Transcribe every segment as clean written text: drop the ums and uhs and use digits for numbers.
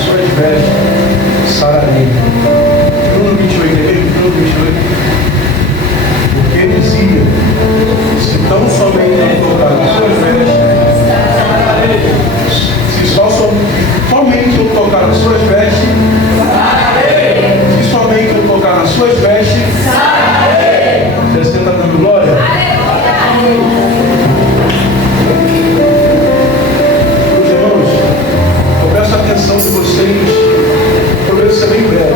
suas vestes, sararei. Bruno 28, Bruno 28. Porque ele dizia, se tão somente eu tocar nas suas vestes, se somente eu tocar nas suas vestes, se somente eu tocar nas suas vestes, você está dando glória? Meus irmãos, eu peço a atenção de vocês. Prometo ser bem breve,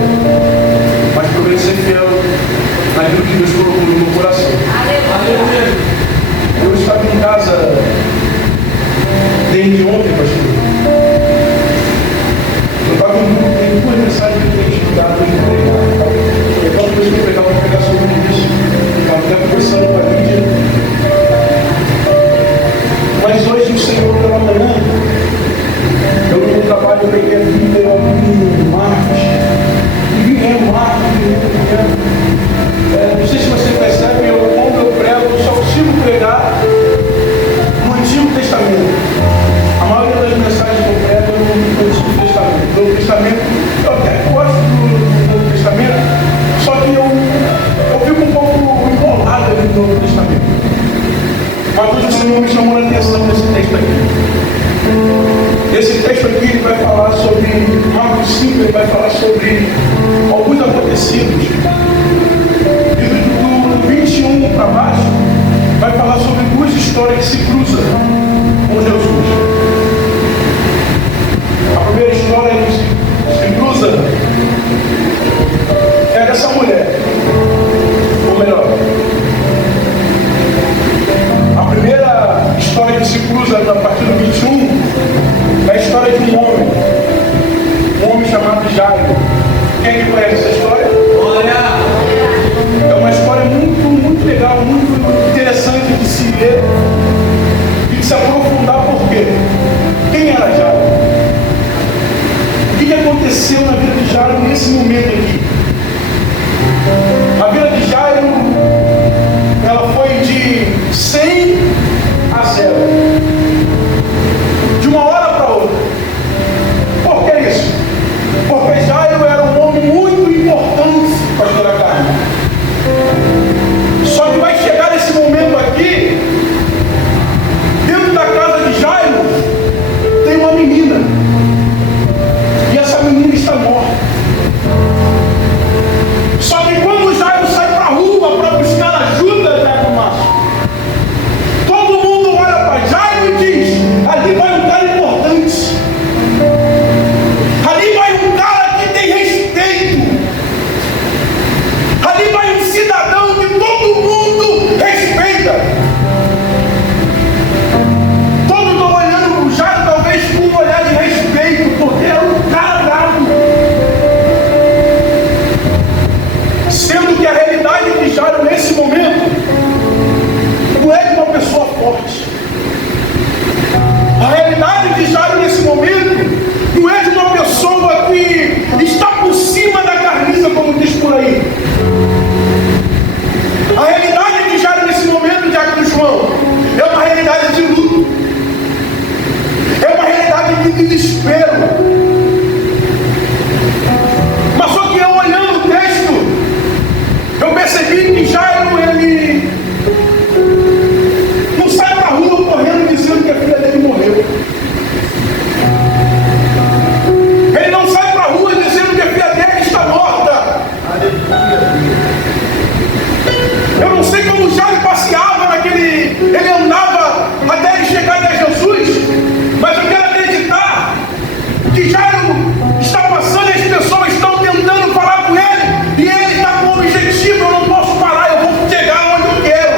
mas prometo ser fiel naquilo que Deus colocou no meu coração. Eu estava em casa desde ontem, pastor. Eu estava em grupo, tem duas mensagens que eu tenho estudado e pregado. E aquela coisa que eu pregava, vou pregar sobre isso. Eu estava até conversando com a Lídia. Mas hoje o Senhor, pela manhã, eu no trabalho, eu peguei a Bíblia, eu abri Marcos. E vim Marcos, não sei se você percebe, quando eu prego, eu só consigo pregar no Antigo Testamento. A maioria das mensagens que eu prego é no Antigo Testamento. No Novo Testamento, eu até gosto do Novo Testamento, só que eu fico um pouco embolado ali no Novo Testamento. Mas hoje o Senhor me chamou a atenção nesse texto aqui. Esse texto aqui ele vai falar sobre, Marcos 5, ele vai falar sobre alguns acontecidos. E do 21 para baixo, vai falar sobre duas histórias que se cruzam com Jesus. A primeira história que se cruza é dessa mulher. Ou melhor, a primeira história que se cruza a partir do 21 é a história de um homem chamado Jairo. Quem é que conhece essa história? É uma história muito legal, muito interessante de se ler e de se aprofundar. Por quê? Quem era Jairo? O que aconteceu na vida de Jairo nesse momento aqui? A vida de Jairo, ela foi de 100 a 0. De uma hora para outra. Por que isso? Porque Jairo era um homem muito importante para a carne. Só que vai chegar esse momento aqui, dentro da casa de Jairo, tem uma menina. E essa menina está morta. Só que quando Jairo sai para a rua para buscar ajuda, todo mundo olha para Jairo e diz: ali vai um cara importante. Ali vai um cara que tem respeito. Ali vai um cidadão que todo mundo respeita. Todos estão olhando para o Jairo, talvez com um olhar de respeito, porque é um cara bravo. Sendo que a realidade de Jairo nesse momento não é de uma pessoa forte. A realidade de Jairo nesse momento não é de uma pessoa que está por cima da carniça, como diz por aí. A realidade de Jairo nesse momento, Diácono João, é uma realidade de luto. É uma realidade de desespero. Mas só que eu olhando o texto, eu percebi que Jairo, ele não sai para a rua correndo dizendo que a filha dele morreu. Ele não sai para a rua dizendo que a filha dele está morta. Eu não sei como Jairo passeava naquele... Ele andava até ele chegar até Jesus, mas eu quero acreditar que Jairo está passando e as pessoas estão tentando falar com ele, e ele está com o objetivo: eu não posso parar, eu vou chegar onde eu quero.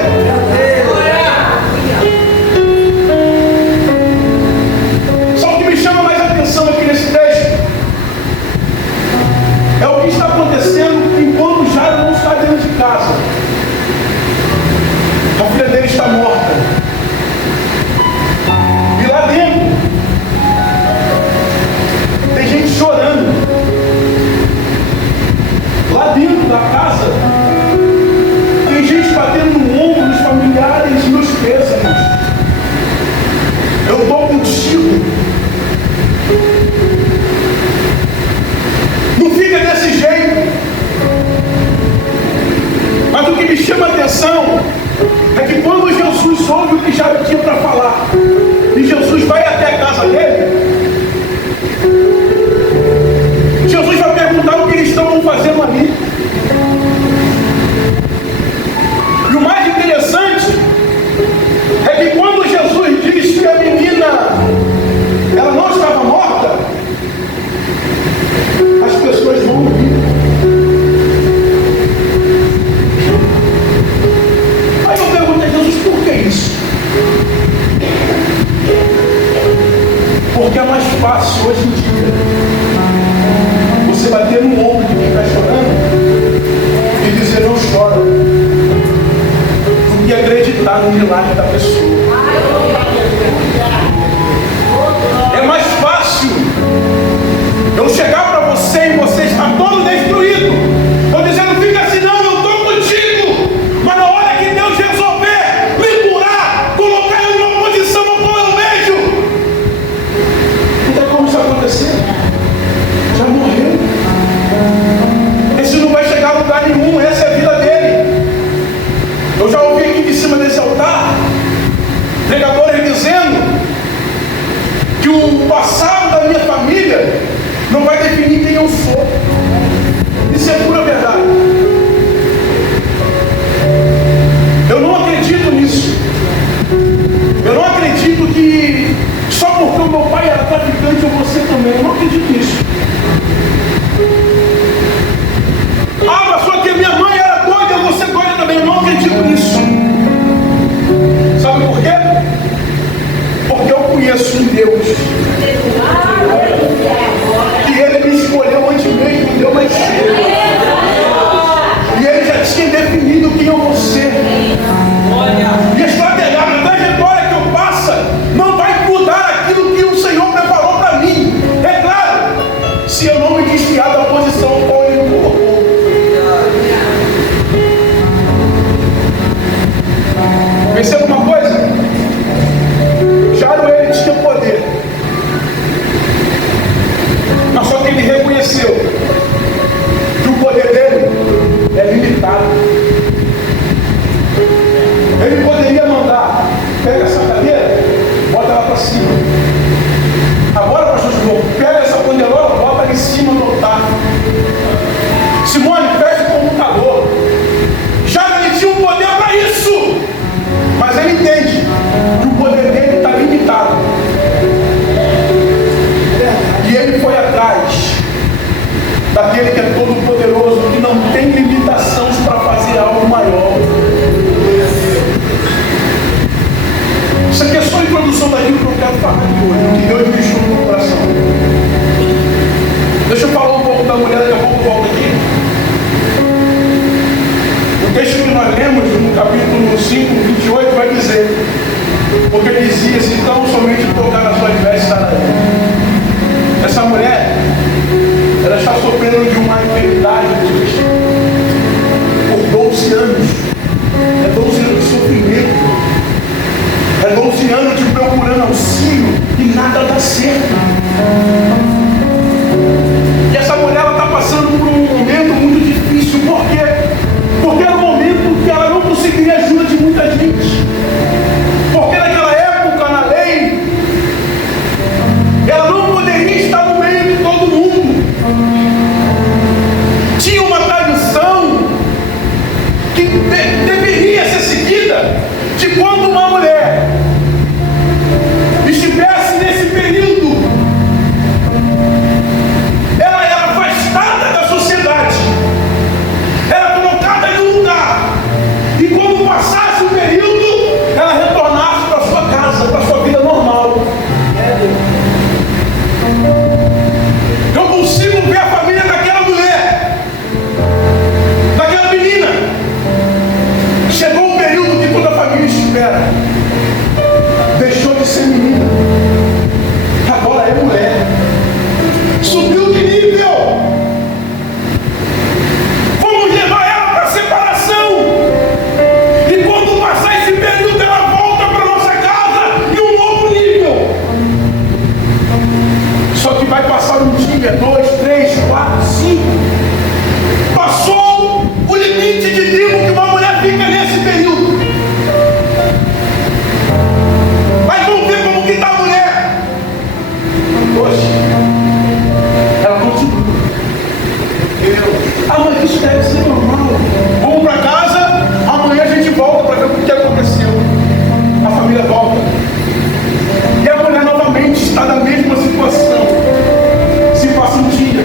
Só o que me chama mais atenção aqui nesse texto é o que está acontecendo enquanto Jairo não está dentro de casa. A filha dele está morta. E lá dentro fácil hoje em dia você bater no ombro de quem está chorando e dizer: não chora, do que acreditar no milagre da pessoa. É mais fácil eu chegar para você e você está todo destruído, eu dizendo: fica assim, não, eu estou contigo, mas na hora que Deus resolver me curar, colocar eu numa posição no qual eu vejo, não tem como isso acontecer, já morreu. Esse não vai chegar a lugar nenhum, essa é a vida dele. Eu já ouvi aqui de cima desse altar pregadores dizendo que o passado da minha família não vai definir quem eu sou. Isso é pura verdade. Eu não acredito nisso. Eu não acredito que só porque o meu pai era traficante eu vou ser também. Eu não acredito nisso. Ah, mas só que a minha mãe era doida, eu vou ser doida também. Eu não acredito nisso. Sabe por quê? Porque eu conheço um Deus que Ele me escolheu antes mesmo, me deu mais cedo. E Ele já tinha definido quem eu vou ser. E a trajetória que eu passo não vai mudar aquilo que o Senhor preparou para mim. É claro, se eu não me desviar da posição qual Ele me colocou. Perceba uma coisa? Jairo, ele tinha poder, mas só que ele reconheceu que o poder dele é limitado. Ele poderia mandar: pega essa cadeira, bota ela para cima. Agora, pastor João, pega essa panderola, bota ela em cima do altar. Simone, fecha o computador. Jairo, ele tinha um poder para isso, mas ele entende que o poder dele está limitado. E ele foi atrás daquele que é todo poderoso, que não tem limitações para fazer algo maior. Isso aqui é só a introdução daquilo que eu quero falar de hoje, o que Deus me deixou no meu coração. Deixa eu falar um pouco da mulher, daqui a pouco eu volto aqui. O texto que nós lemos no capítulo 5, 28, vai dizer: porque ele dizia assim: então somente tocar nas suas vestes estará. Essa mulher, ela está sofrendo de uma enfermidade por 12 anos. É 12 anos de sofrimento. É 12 anos de procurando auxílio e nada dá certo. E essa mulher, ela está passando por um momento muito difícil. Por quê? Porque era um momento que ela não conseguiria ajuda de muita gente. Porque naquela época, na lei, ela não poderia estar no meio de todo mundo. Tinha uma tradição que deveria ser seguida, de quando uma mulher estivesse nesse período, ela era afastada da sociedade, era colocada em um lugar, e quando passasse o período, ela retornasse para sua casa, para sua vida normal. Eu consigo ver a família daquela mulher, daquela menina. Chegou um período que toda a família espera. Deixou de ser menina, agora é mulher. Subiu de nível. Vamos levar ela para a separação. E quando passar esse período, ela volta para nossa casa em um novo nível. Só que vai passar um dia, 2, 3, 4, 5. Passou o limite de tempo que uma mulher fica nesse período. Mas vamos ver como que está a mulher. Hoje, ela continua. Mas isso deve ser normal. Vamos para casa, amanhã a gente volta para ver o que aconteceu. A família volta. E a mulher novamente está na mesma situação. Se passa um dia,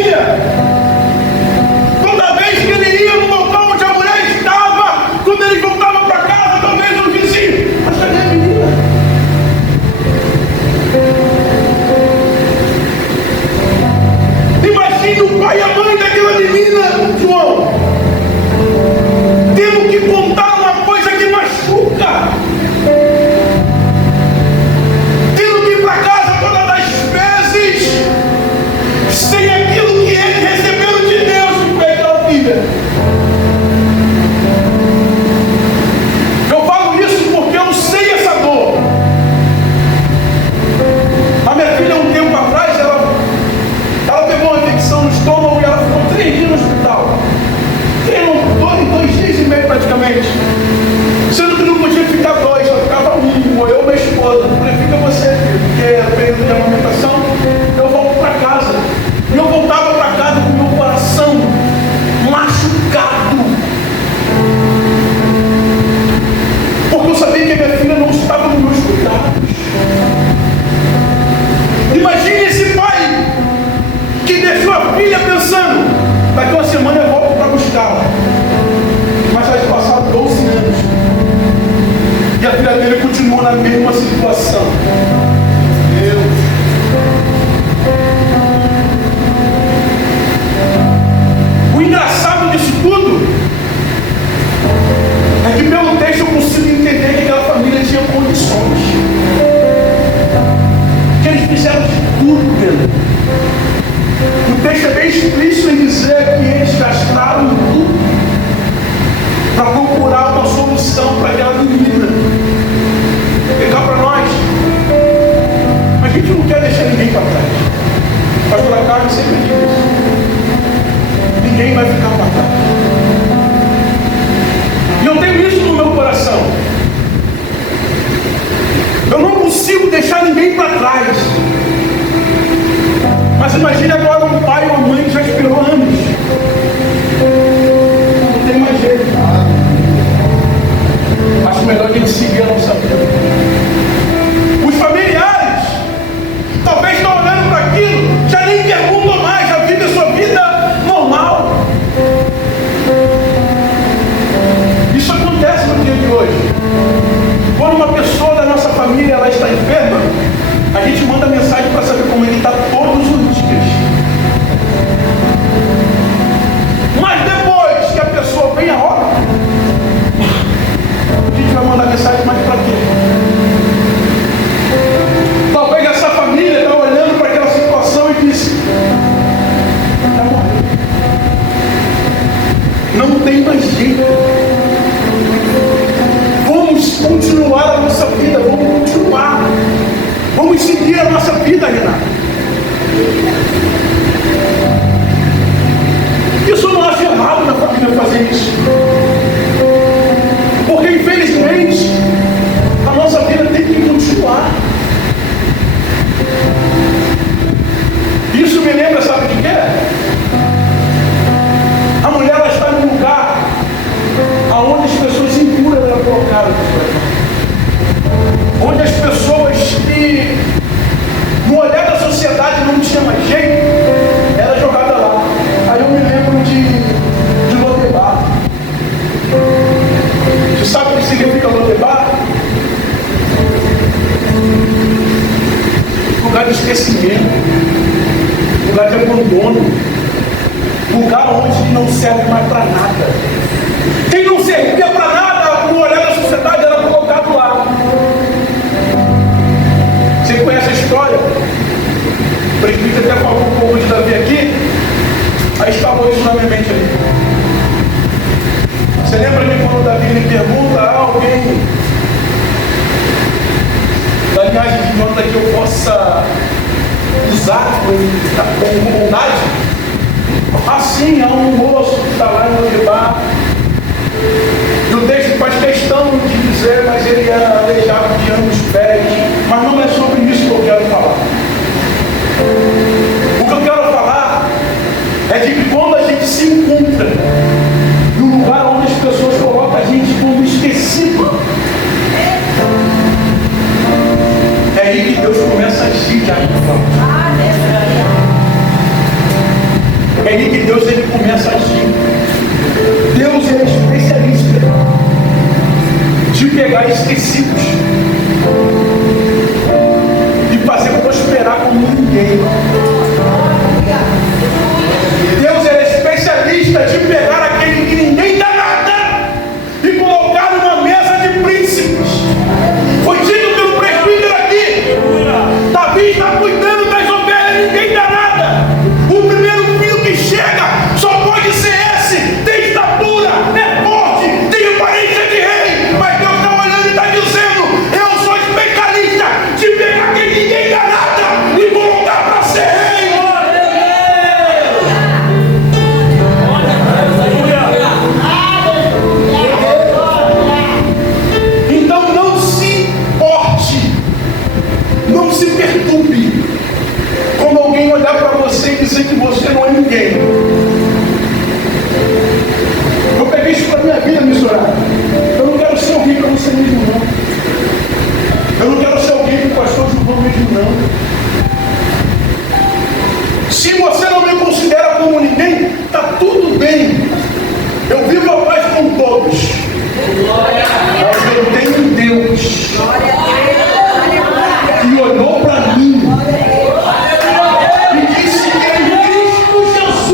família. Toda vez que ele ia no local onde a mulher estava, quando ele voltava para casa, talvez eu disse: mas cadê a menina? Imagine o pai e a mãe daquela menina, João, tendo que contar uma coisa que machuca, tendo que ir para casa todas as vezes sem aquilo que ele recebeu de Deus, que foi aquela filha. Eu falo isso porque eu sei essa dor. A minha filha, um tempo atrás, ela pegou uma infecção no estômago e ela ficou 3 dias no hospital. 2 dias e meio praticamente. Sendo que não podia ficar 2, só ficava 1. Ou eu e minha esposa. Eu falei: fica você, filho, porque é período de amamentação. Eu volto para casa. E eu voltava para casa com o meu coração machucado. Porque eu sabia que a minha filha não estava nos meus cuidados. Imagine esse pai que deixou a filha pensando: daqui uma semana eu volto para buscá-la. Mas já passaram 12 anos e a filha dele continua na mesma situação. Deus. O engraçado disso tudo é que pelo texto eu consigo entender que aquela família tinha condições, que eles fizeram de tudo mesmo. O texto é bem explícito em dizer que eles gastaram tudo para procurar uma solução para aquela menina. Pegar para nós, a gente não quer deixar ninguém para trás. O pastor Carlos sempre diz isso: ninguém vai ficar para trás. E eu tenho isso no meu coração. Eu não consigo deixar ninguém para trás. Mas imagine agora um pai ou uma mãe que já esperou anos. Não tem mais jeito. Acho melhor a gente seguir a nossa vida. Os familiares talvez estão olhando para aquilo, já nem perguntam mais, já vivem a sua vida normal. Isso acontece no dia de hoje. Quando uma pessoa da nossa família ela está enferma, a gente manda mensagem para saber como ele está todos os dias. Mas depois que a pessoa vem a hora, a gente vai mandar mensagem mais para quê? Talvez essa família está olhando para aquela situação e diz: já morreu. Não tem mais jeito. Vamos continuar a nossa vida, vamos continuar. Vamos seguir a nossa vida, Renato. Isso eu não acho errado na família fazer isso. Porque, infelizmente, a nossa vida tem que continuar. Isso me lembra, sabe de quê? A mulher ela está num lugar onde as pessoas impuras eram colocadas. Onde as pessoas que no olhar da sociedade não tinha mais jeito, era jogada lá. Aí eu me lembro de Lodebar. Você sabe o que significa Lodebar? Lugar de esquecimento, lugar de abandono, lugar onde não serve mais para nada. Quem não servia para nada no olhar da sociedade era colocado lá. Você conhece a história? O presbítero até falou um pouco de Davi aqui. Aí estava isso na minha mente ali. Você lembra de quando Davi lhe pergunta a alguém da linhagem de Jona que eu possa usar com bondade? Assim, há um moço que está lá em Lodebar. E o texto faz questão de dizer, mas ele era aleijado de ambos os pés. Mas não é sobre isso que eu quero falar. O que eu quero falar é de que quando a gente se encontra no lugar onde as pessoas colocam a gente como esquecido, é aí que Deus começa a agir de algo. princípios e fazer prosperar como ninguém. Deus é especialista de pegar aquele que ninguém dá nada e colocar numa mesa de príncipes. Foi dito pelo presbítero aqui: Davi está cuidando das ovelhas, ninguém dá nada. O primeiro filho que chega só pode ser esse, tem estatura, é forte, tem aparência de rei, mas Deus está olhando e está dizendo: eu sou especialista de pegar quem ninguém dá nada e colocar para ser rei. Então não se porte, não se perturbe quando alguém olhar para você e dizer que você não é ninguém. Eu peguei isso para minha vida, missionário. Eu não quero ser alguém para você mesmo, não. Eu não quero ser alguém que o pastor julgou mesmo, não. Se você não me considera como ninguém, está tudo bem. Eu vivo a paz com todos. Mas eu tenho um Deus que olhou para mim e disse que em Cristo Jesus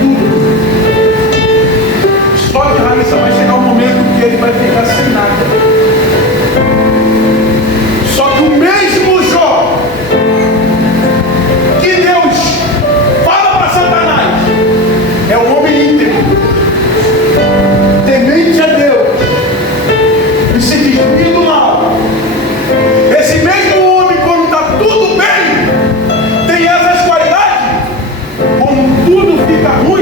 tudo. Só que, Raíssa, vai chegar um momento que ele vai ficar sem nada. Só que o mesmo Jó que Deus fala para Satanás é um homem íntegro, temente a Deus e se desvia do mal. Esse mesmo homem, quando está tudo bem, tem essas qualidades. Quando tudo fica ruim,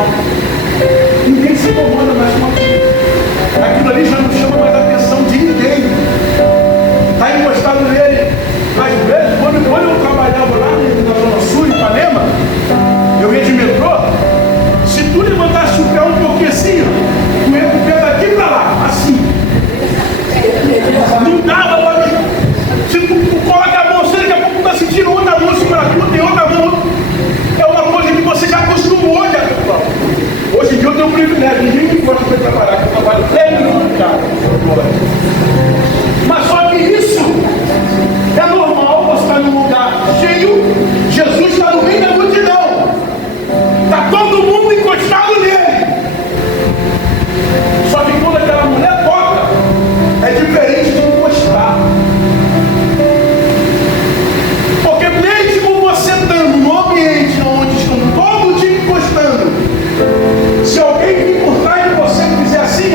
não. Ninguém se incomoda mais com aquilo. Aquilo ali já não chama mais a atenção de ninguém. Está encostado nele. Mas vezes, quando eu trabalhava lá na Zona Sul, em Ipanema, eu ia de metrô. Se tu levantasse o pé um pouquinho assim, tu ia com o pé daqui para lá, assim. Não dava para mim. Se tu coloca a mão, você daqui a pouco está sentindo outra mão em cima da tua, tem outra mão. É uma coisa que você já acostumou, já, pessoal. Hoje em dia eu tenho um privilégio, ninguém me gosta de trabalhar, porque eu trabalho 10 minutos de carro. Mas só que isso é normal, você está num lugar cheio, Jesus está no meio da multidão. Está todo mundo encostado nele. Só que quando aquela mulher toca, é diferente de encostar. Porque mesmo você estando no ambiente onde estão todos te encostando, se alguém vir por trás de você e fizer assim,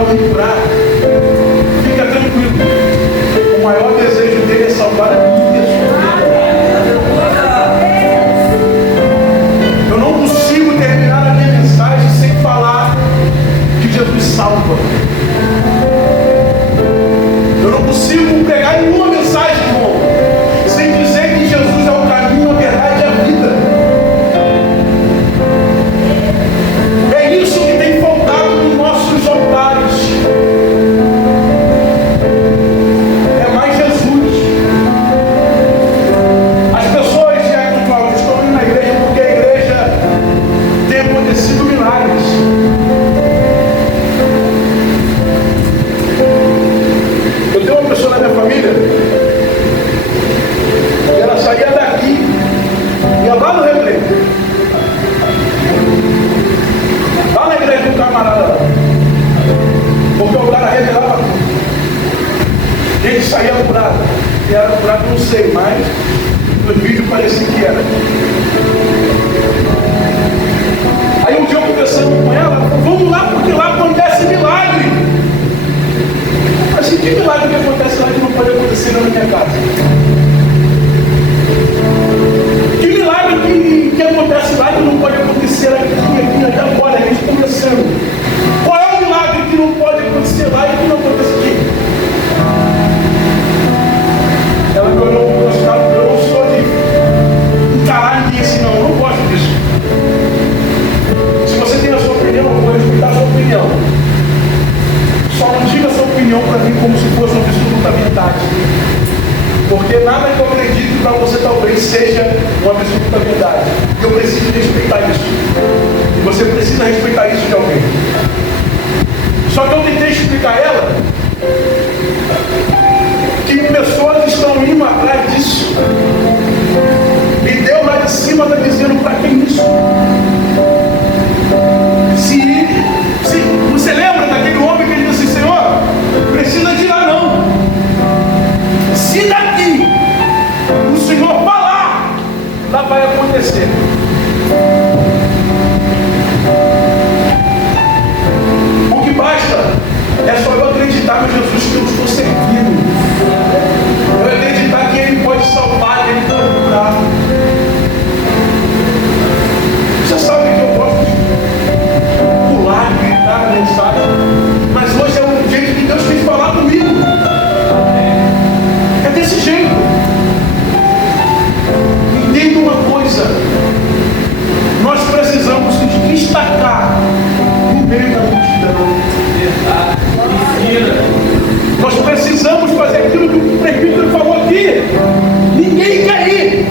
salvar ou me curar, fica tranquilo. O maior desejo dele é salvar a minha pessoa. Eu não consigo terminar a minha mensagem sem falar que Jesus salva. Eu não consigo pregar nenhuma mensagem, irmão, sem dizer que Jesus é o caminho, a verdade e a vida. É isso que tem faltado nos nossos altares. É mais Jesus. As pessoas, Cláudio, estão indo na igreja porque a igreja tem acontecido milagres. Eu tenho uma pessoa na minha família, ela saía daqui, ia lá no Recreio, lá na igreja do camarada lá, porque o cara revelava tudo. Ele saía curado, e era curado, não sei, mas no vídeo parecia que era. Aí um dia eu conversando com ela, vamos lá porque lá acontece milagre. Assim, que milagre que acontece lá que não pode acontecer na minha casa? Que milagre que acontece lá que não pode acontecer aqui agora, a gente começando? Qual é o milagre que não pode acontecer lá e que não acontece aqui? Ela me olhou com o estado, eu não sou de encarar ninguém assim, não, eu não gosto disso. Se você tem a sua opinião, eu vou respeitar a sua opinião. Só não diga a sua opinião para mim como se fosse uma absoluta verdade. Porque nada que eu acredito para você talvez seja uma absoluta verdade. E eu preciso respeitar isso. E você precisa respeitar isso de alguém. Só que eu tentei explicar a ela que pessoas estão indo atrás disso. E Deus lá de cima está dizendo para quem isso? Se você lembra daquele homem que ele disse assim, Senhor, precisa de ir lá não. Se daqui o Senhor falar, lá vai acontecer. O que basta é só eu acreditar no Jesus que eu estou servindo. Eu acreditar que Ele pode salvar, que Ele pode curar. Você sabe que eu gosto de pular, gritar a mensagem, mas hoje é um jeito que Deus tem falar comigo. É desse jeito. Entenda uma coisa, nós precisamos nos destacar no meio da multidão. Nós precisamos fazer aquilo que o presbítero falou aqui. Ninguém quer ir.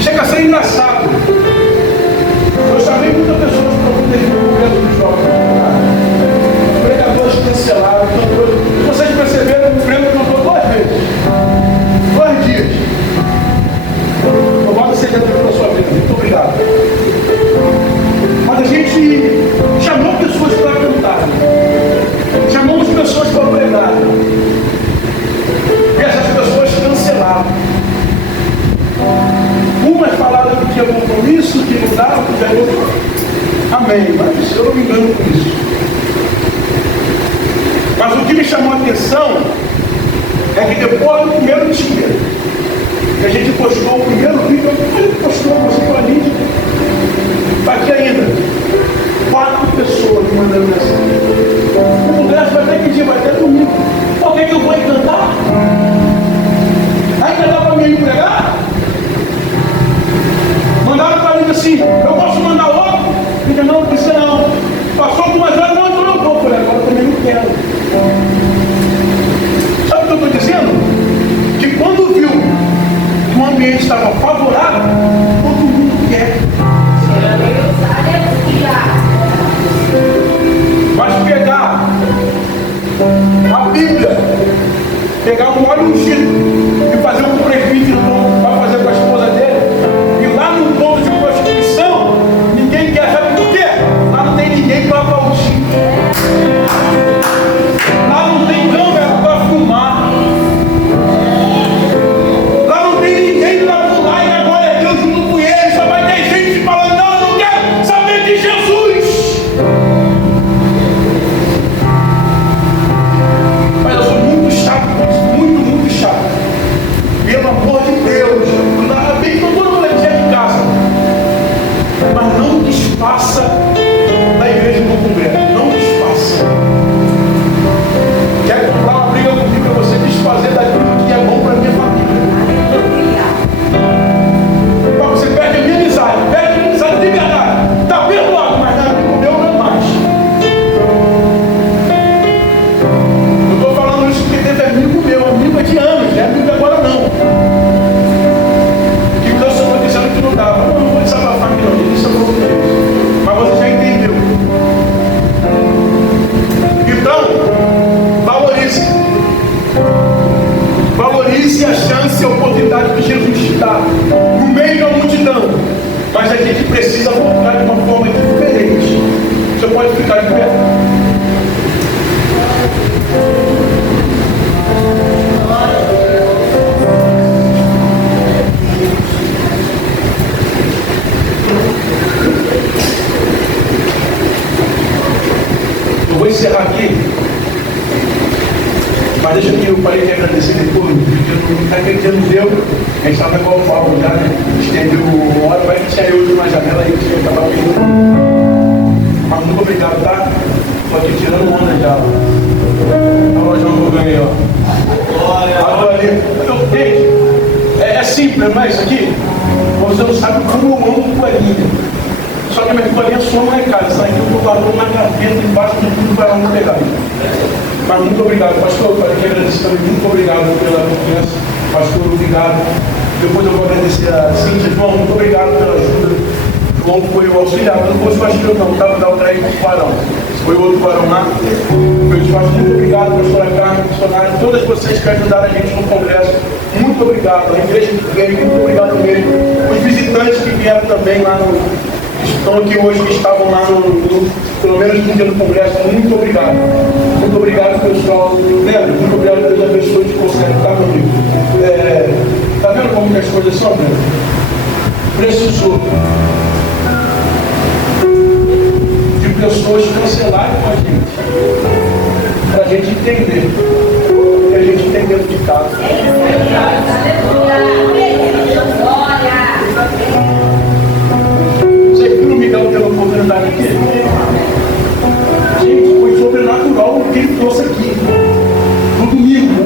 Chega a ser engraçado. Eu chamei muitas pessoas para poder vir no congresso dos jovens. Pregadores cancelados. Vocês perceberam, o Breno cantou 2 vezes. 2 dias. Louvado seja Deus pela sua vida. Muito obrigado. Mas a gente chamou pessoas para cantar. Chamamos pessoas para pregar. E essas pessoas cancelaram. Umas falaram que tinha compromisso, que não dava, que já eu. Amém, mas eu não me engano com isso. Mas o que me chamou a atenção é que depois do primeiro dia, que a gente postou o primeiro vídeo, ele postou, mostrou a gente. Está aqui ainda. 4 pessoas me mandando mensagem. O congresso vai ter que dia, vai ter domingo. Por que eu vou cantar? Ainda dá para me pregar? Mandaram para mim assim, eu posso mandar outro? Diga, não precisa não. Passou algumas horas, não, então não vou. Falei, agora eu também não quero. Sabe o que eu estou dizendo? Que quando viu que o ambiente estava favorável, todo mundo quer. Mas pegar a Bíblia, pegar um óleo ungido e fazer um presbítero para fazer com a esposa dele, e lá no ponto de prostituição, ninguém quer, sabe por quê? Lá não tem ninguém para aplaudir. Lá não tem câmera para filmar. Lá não tem ninguém para pular e agora é Deus junto com ele. Só vai ter gente falando, não, eu não quero saber de Jesus. encerrar aqui. Mas deixa eu falei que agradecer depois, naquele dia não deu, a gente estava igual o Paulo já, né? Estendeu o hora, vai que tinha eu de uma janela aí que tinha acabado pedindo. Mas muito obrigado, tá? Estou aqui tirando onda já. Olha o lojão que eu ganhei, ó. Agora ali, é simples, não é isso aqui? Você não sabe como eu amo toalhinha. Só que a minha toalhinha soma lá em casa, sai aqui eu estou guardando na gaveta, embaixo de tudo para não pegar. Mas muito obrigado, pastor. Eu quero agradecer também. Muito obrigado pela confiança. Pastor, obrigado. Depois eu vou agradecer a Cíntia. João, muito obrigado pela ajuda. João foi o auxiliar. Não fosse o pastor, não. Estava dando o crédito para o varão. Foi o outro varão lá. Eu te faço muito obrigado, pastora Carmen, funcionário, todas vocês que ajudaram a gente no congresso. Muito obrigado. A igreja que veio, muito obrigado mesmo. Os visitantes que vieram também lá estão aqui hoje, que estavam lá pelo menos no dia do congresso. Muito obrigado. Muito obrigado, pessoal. Leandro, muito obrigado. Deus abençoe de consegue estar comigo. Está vendo como que as coisas são, Leandro? Precisou de pessoas cancelarem com a gente, para a gente entender o que a gente tem dentro de casa. Você viu o Miguel tendo oportunidade aqui? Gente, foi sobrenatural o que ele trouxe aqui no domingo.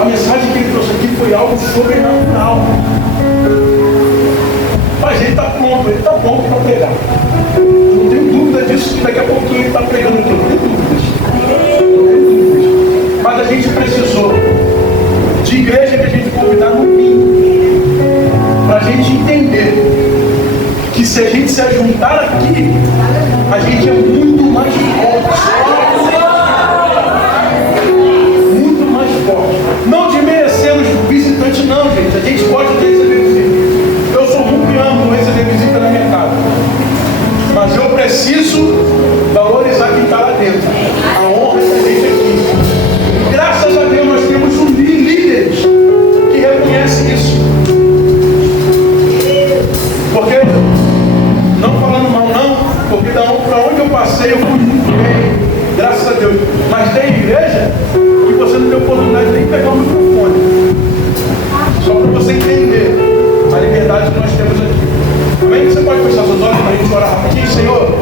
A mensagem que ele trouxe aqui foi algo sobrenatural. Mas ele está pronto para pregar. Não tenho dúvida disso, que daqui a pouquinho ele está pregando aqui. Não tenho dúvidas. Mas a gente precisou de igreja que a gente convidar no fim, para a gente entender que se a gente se ajuntar aqui, a gente é muito mais forte. Muito mais forte. Não desmerecemos visitante, não, gente. A gente pode receber visita. Eu sou muito e amo receber visita na minha casa. Mas eu preciso valorizar quem está lá dentro. A honra é da gente aqui. Graças a Deus nós temos líderes que reconhecem isso. Porque, não falando mal não, porque para onde eu passei eu fui muito bem, graças a Deus. Mas tem igreja que você não tem oportunidade nem de pegar o microfone. Só para você entender a liberdade que nós temos aqui. Amém? Você pode fechar seus olhos para a gente orar rapidinho, Senhor?